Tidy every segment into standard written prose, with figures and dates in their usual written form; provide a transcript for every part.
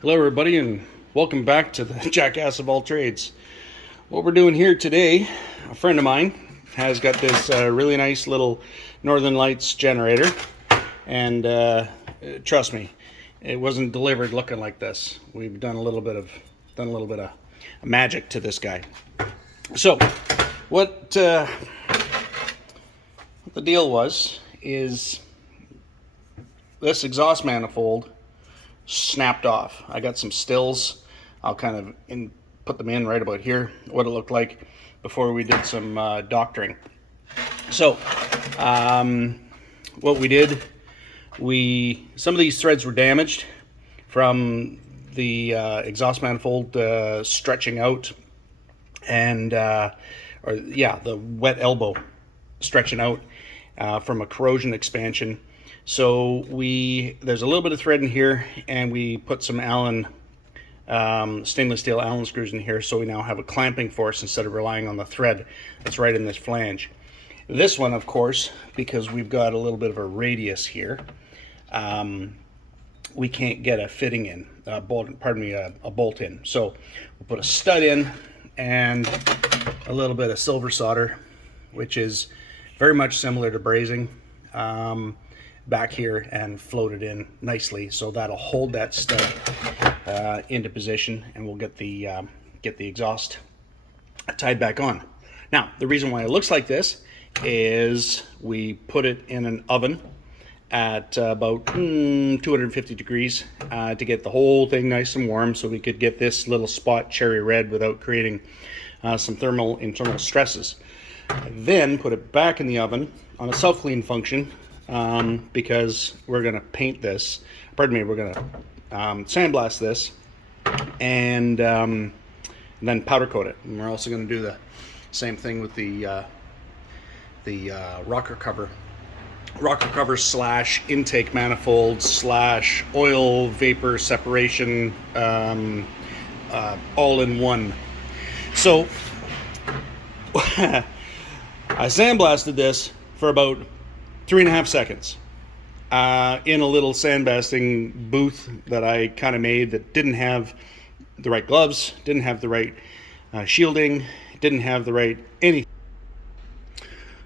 Hello everybody and welcome back to the Jackass of All Trades. What we're doing here today, a friend of mine has got this really nice little Northern Lights generator, and trust me, it wasn't delivered looking like this. We've done a little bit of magic to this guy. So what the deal was is this exhaust manifold snapped off. I got some stills. I'll kind of put them in right about here, what it looked like before we did some doctoring. So what we did, some of these threads were damaged from the exhaust manifold stretching out, and the wet elbow stretching out from a corrosion expansion. So there's a little bit of thread in here, and we put some Allen stainless steel Allen screws in here, so we now have a clamping force instead of relying on the thread that's right in this flange. This one, of course, because we've got a little bit of a radius here, we can't get a fitting in, a bolt in. So we'll put a stud in and a little bit of silver solder, which is very much similar to brazing, back here, and float it in nicely, so that'll hold that stud into position, and we'll get the exhaust tied back on. Now, the reason why it looks like this is we put it in an oven at about 250 degrees to get the whole thing nice and warm, so we could get this little spot cherry red without creating some internal stresses. Then put it back in the oven on a self-clean function, because we're going to paint this, we're going to sandblast this, and then powder coat it. And we're also going to do the same thing with the rocker cover slash intake manifold slash oil vapor separation, all in one. So I sandblasted this for about 3.5 seconds in a little sandblasting booth that I kind of made that didn't have the right gloves, didn't have the right shielding, didn't have the right anything.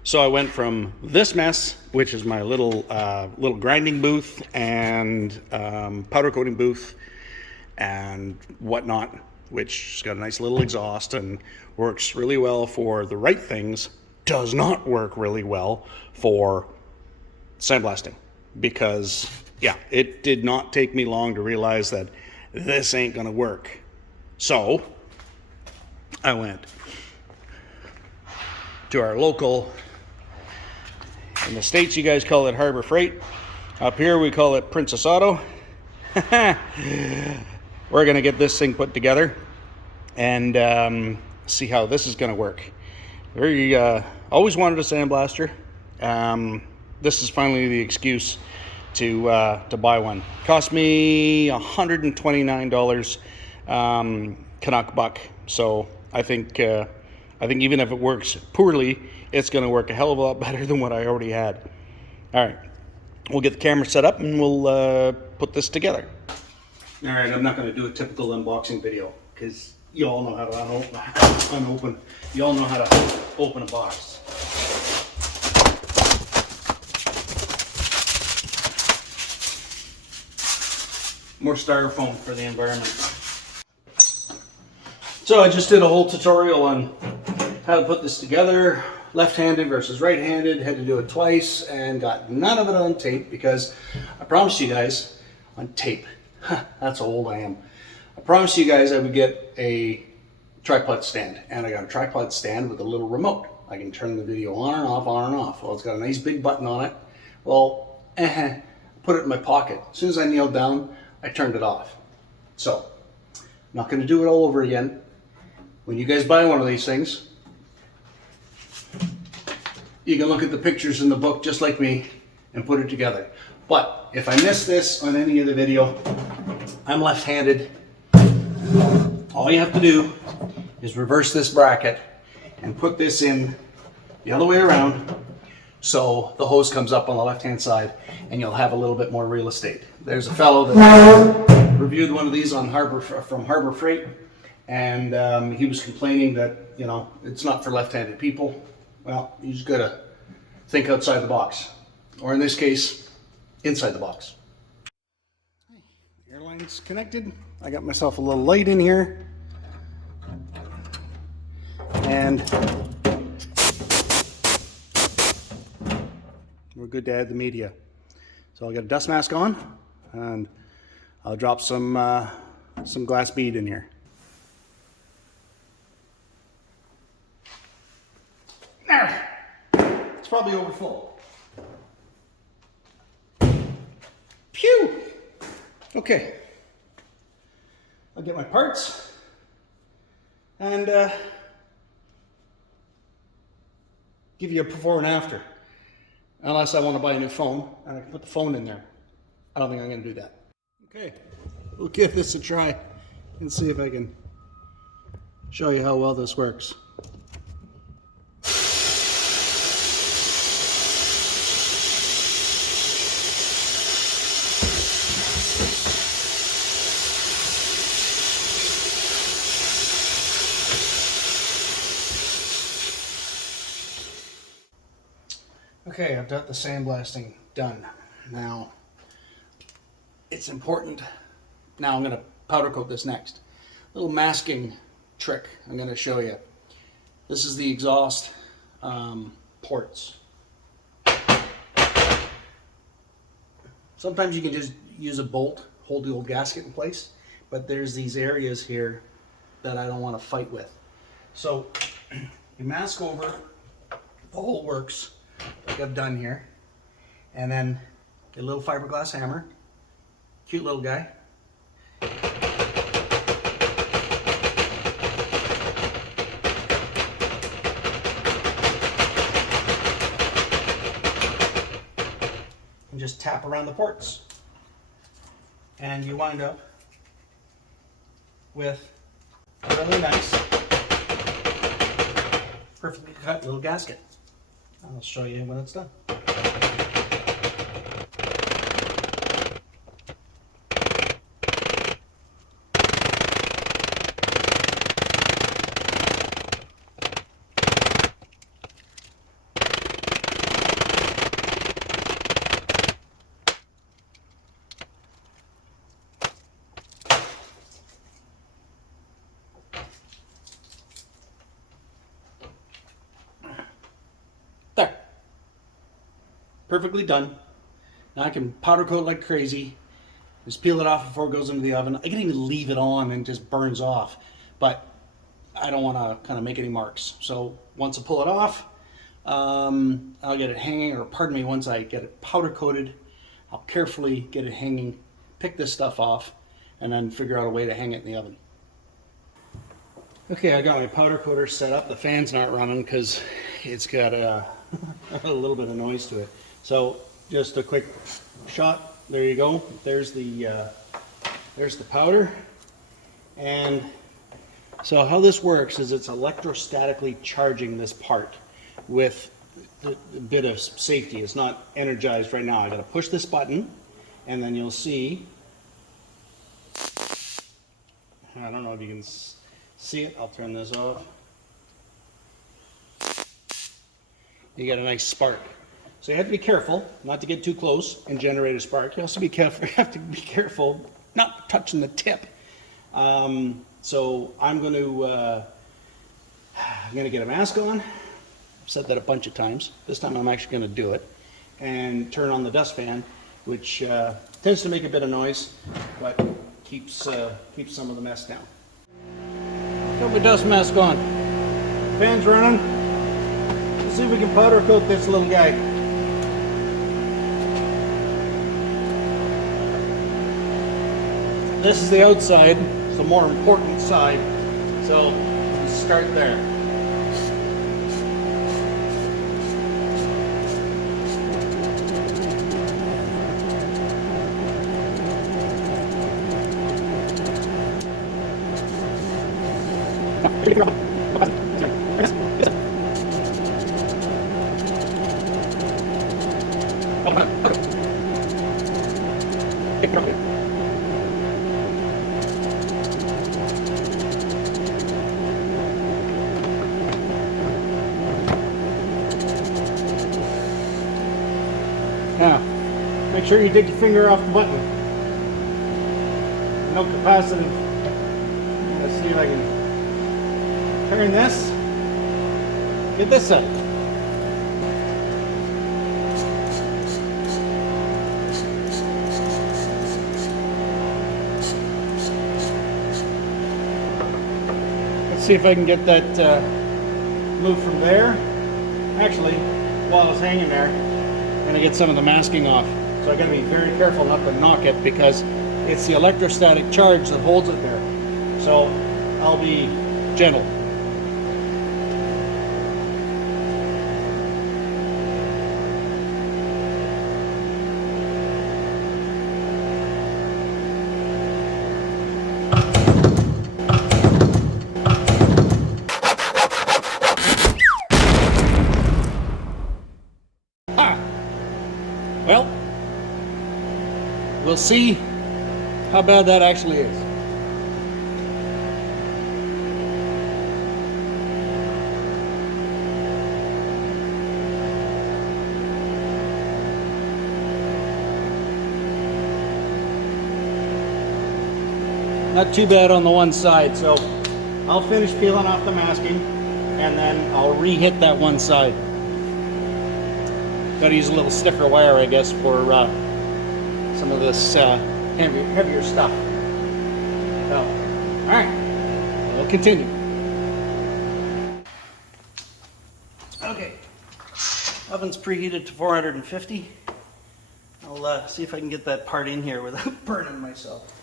So I went from this mess, which is my little grinding booth and powder coating booth and whatnot, which has got a nice little exhaust and works really well for the right things, does not work really well for sandblasting, because it did not take me long to realize that this ain't gonna work. So I went to our local, in the States you guys call it Harbor Freight, up here we call it Princess Auto. We're gonna get this thing put together and see how this is gonna work. We always wanted a sandblaster. This is finally the excuse to buy one. Cost me $129 Canuck buck. So I think even if it works poorly, it's going to work a hell of a lot better than what I already had. All right, we'll get the camera set up and we'll put this together. All right, I'm not going to do a typical unboxing video because you all know how to unopen. You all know how to open a box. More styrofoam for the environment. So I just did a whole tutorial on how to put this together, left-handed versus right-handed. Had to do it twice and got none of it on tape, because I promised you guys on tape. That's how old I am. I promised you guys I would get a tripod stand, and I got a tripod stand with a little remote. I can turn the video on and off, on and off. Well, it's got a nice big button on it. Well, put it in my pocket. As soon as I kneeled down, I turned it off. So, I'm not going to do it all over again. When you guys buy one of these things, you can look at the pictures in the book just like me and put it together. But if I miss this on any of the video, I'm left-handed. All you have to do is reverse this bracket and put this in the other way around, so the hose comes up on the left-hand side and you'll have a little bit more real estate. There's a fellow that reviewed reviewed one of these on from Harbor Freight, and he was complaining that, you know, it's not for left-handed people. Well, you just gotta think outside the box, or in this case, inside the box. Airline's connected. I got myself a little light in here, and we're good to add the media. So I'll get a dust mask on, and I'll drop some glass bead in here. There. It's probably over full. Phew! Okay. I'll get my parts and give you a before and after. Unless I want to buy a new phone and I can put the phone in there. I don't think I'm going to do that. Okay, we'll give this a try and see if I can show you how well this works. Okay, I've got the sandblasting done. Now, it's important. Now I'm going to powder coat this next. Little masking trick I'm going to show you. This is the exhaust ports. Sometimes you can just use a bolt, hold the old gasket in place, but there's these areas here that I don't want to fight with. So you mask over the whole works like I've done here, and then a little fiberglass hammer, cute little guy. And just tap around the ports, and you wind up with a really nice, perfectly cut little gasket. I'll show you when it's done. There. Perfectly done. Now I can powder coat like crazy. Just peel it off before it goes into the oven. I can even leave it on and it just burns off. But I don't want to kind of make any marks. So once I pull it off, I'll get it hanging, or pardon me, once I get it powder coated, I'll carefully get it hanging, pick this stuff off, and then figure out a way to hang it in the oven. Okay, I got my powder coater set up. The fan's not running because it's got a little bit of noise to it. So just a quick shot. There you go. There's the powder. And so how this works is it's electrostatically charging this part with a bit of safety. It's not energized right now. I got to push this button, and then you'll see. I don't know if you can see it. I'll turn this off. You get a nice spark. So you have to be careful not to get too close and generate a spark. You also have to be careful not touching the tip. So I'm going to get a mask on. I've said that a bunch of times. This time I'm actually going to do it, and turn on the dust fan, which tends to make a bit of noise, but keeps some of the mess down. Got my dust mask on. Fan's running. Let's see if we can powder coat this little guy. This is the outside, it's the more important side. So let's start there. Make sure you take your finger off the button. No capacitive. Let's see if I can turn this. Get this up. Let's see if I can get that moved from there. Actually, while it's hanging there, I'm going to get some of the masking off. So I got to be very careful not to knock it because it's the electrostatic charge that holds it there. So I'll be gentle. Well, we'll see how bad that actually is. Not too bad on the one side, so I'll finish peeling off the masking and then I'll re-hit that one side. Got to use a little stiffer wire, I guess, for some of this heavier stuff. So, all right, we'll continue. Okay, oven's preheated to 450. I'll see if I can get that part in here without burning myself.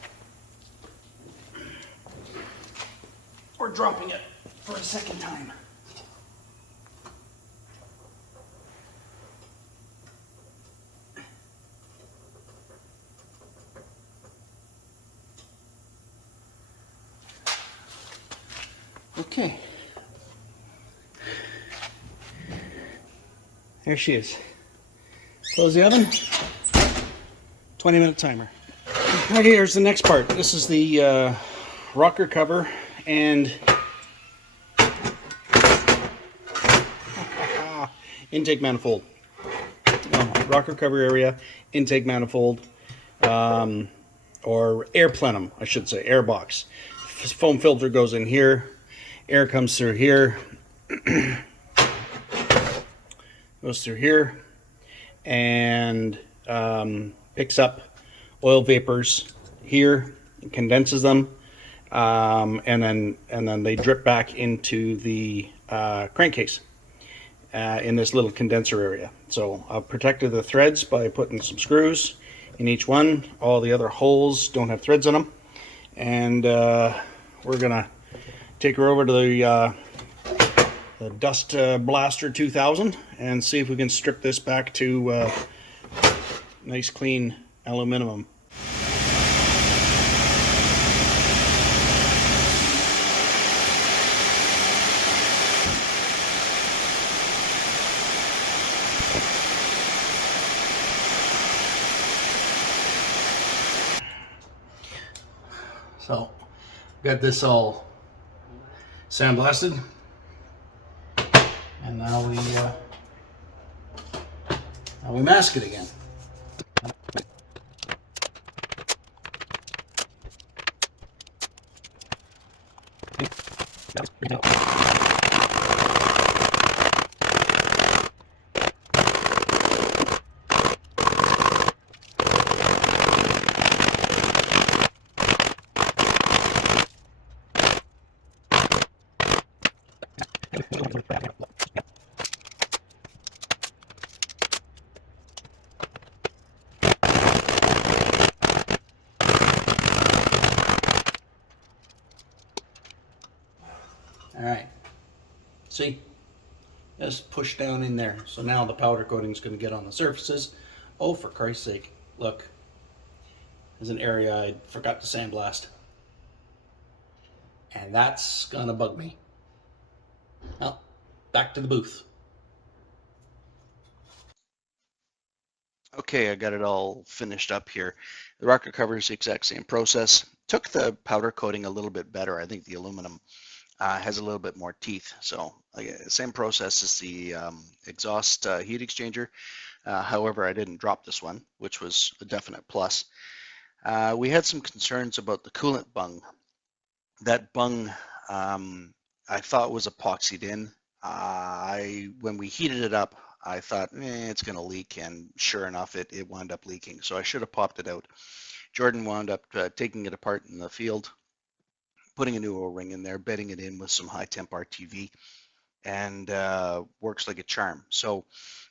Or dropping it for a second time. Okay. There she is. Close the oven. 20-minute timer. Okay, here's the next part. This is the rocker cover and intake manifold. Rocker cover area, intake manifold, or air plenum, I should say, air box. Foam filter goes in here, air comes through here, goes through here, and picks up oil vapors here, condenses them, and then they drip back into the crankcase in this little condenser area. So I've protected the threads by putting some screws in each one. All the other holes don't have threads in them, and we're gonna take her over to the Dust Blaster 2000 and see if we can strip this back to nice clean aluminum. So, got this all sandblasted, and now we mask it again. All right, see, just push down in there. So now the powder coating is going to get on the surfaces. Oh, for Christ's sake, look, there's an area I forgot to sandblast. And that's gonna bug me. Well, back to the booth. Okay, I got it all finished up here. The rocker cover is the exact same process. Took the powder coating a little bit better. I think the aluminum has a little bit more teeth. So same process as the exhaust heat exchanger. However, I didn't drop this one, which was a definite plus. We had some concerns about the coolant bung. That bung I thought was epoxied in. When we heated it up, I thought it's going to leak, and sure enough, it wound up leaking. So I should have popped it out. Jordan wound up taking it apart in the field, putting a new O-ring in there, bedding it in with some high temp RTV, and works like a charm. So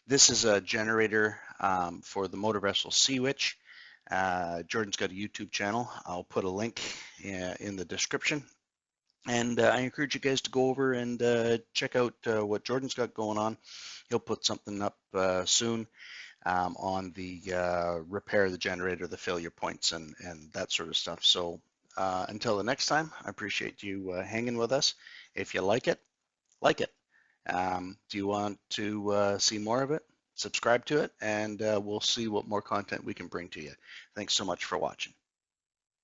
this is a generator for the motor vessel SeaWitch. Jordan's got a YouTube channel. I'll put a link in the description. And I encourage you guys to go over and check out what Jordan's got going on. He'll put something up soon on the repair of the generator, the failure points, and that sort of stuff. So until the next time, I appreciate you hanging with us. If you like it, like it. Do you want to see more of it? Subscribe to it, and we'll see what more content we can bring to you. Thanks so much for watching.